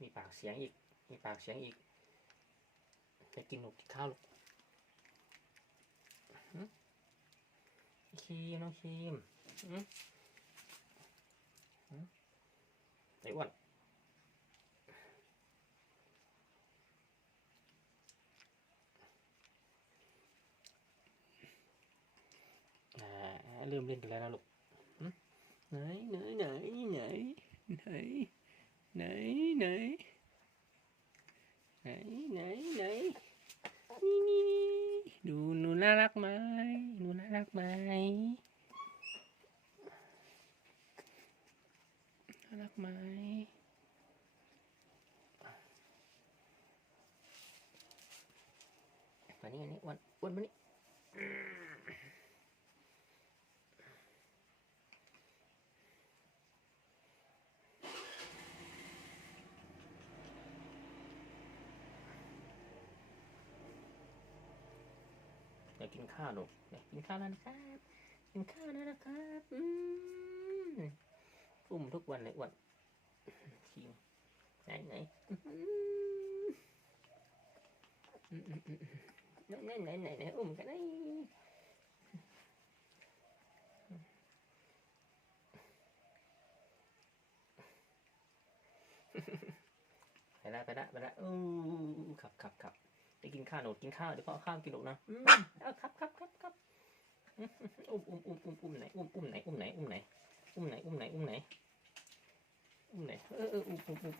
มีปากเสียงอีก มีปากเสียงอีก จะกินหนูกินข้าวลูกหึครีมน้องครีมหึหึไอ้อ้วนเริ่มเล่นกันแล้วนะลูกไหนไหนไหนไหนไหน ไหนไหนไหนไหนนี่นี่ดูหนูน่ารักไหมหนูน่ารักไหมน่ารักไหมมานี่อันนี้อ้วนอ้วนมานี่ กินข้าวลูกเดี๋ยวกินข้าวแล้วนะครับกินข้าวแล้วนะครับอืมอุ้มทุกวันเลยอ้วนครีมไหนไหนอื้อหืออืมอืมอืมไหนไหนไหนไหนอุ้มกันได้ไปละไปละไปละอู้ขับขับขับ กินข้าวหนูกินข้าวเดี๋ยวพ่อเอาข้าวกินหนูนะอืมเอาครับครับครับครับอืมอุ้มอุ้มอุ้มอุ้มอุ้มไหนอุ้มอุ้มไหนอุ้มไหนอุ้มไหนอุ้มไหนอุ้มไหนอุ้มไหนอุ้มไหนเออเอออุ้มอุ้มอุ้ม